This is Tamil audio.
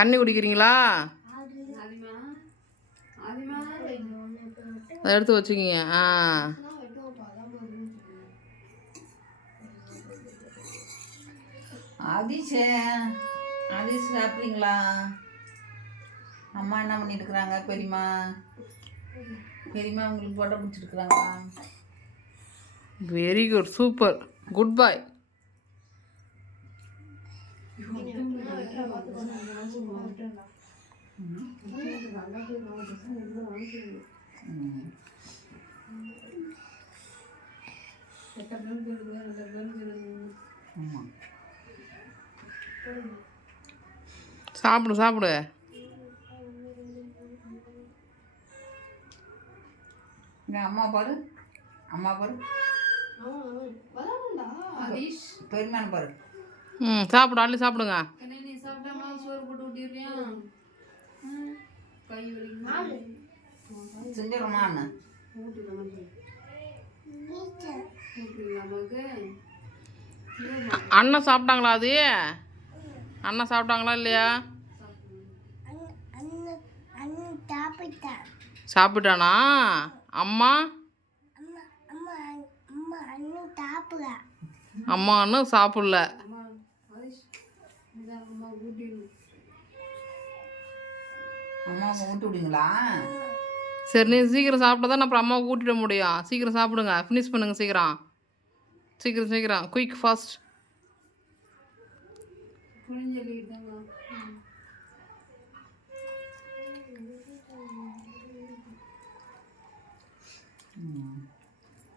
தண்ணி குடிக்கிறீங்களா? ஆதிமா. ஆதிமா அதை எடுத்து வச்சுக்கிங்க. ஆ. அதிஷே அதிஷ் சாப்பிட்றீங்களா அம்மா என்ன பண்ணிட்டு இருக்கிறாங்க பெரியம்மா? பெரியம்மா உங்களுக்கு photo பிடிச்சிருக்குறாங்களா? Very good super good bye சாப்பிடு சாப்பிடு. அம்மா பாரு. அம்மா பாரு. பெரியம்மான பாரு. ம் சாப்பிடு அள்ளி சாப்பிடுங்க. போட்டு ஊட்டிடுறியா கை வலிக்குமா? அண்ணன் சாப்பிட்டாங்களா அது? அண்ணன் சாப்பிட்டாங்களா இல்லையா? சாப்பிட்டானா? அம்மா? அம்மா அண்ணன் சாப்பிடல அம்மா ஆதிஷ் இதான் அம்மா ஊட்டிடணும் அம்மாவுக்கு ஊட்டி விடுங்களா சரி நீ சீக்கிரம் சாப்பிட்டா தான் அப்புறம் அம்மாவுக்கு ஊட்டிட முடியும். சீக்கிரம் சாப்பிடுங்க. ஃபினிஷ் பண்ணுங்க சீக்கிரம். சீக்கிரம் சீக்கிரம். குயிக் ஃபாஸ்ட் ம்.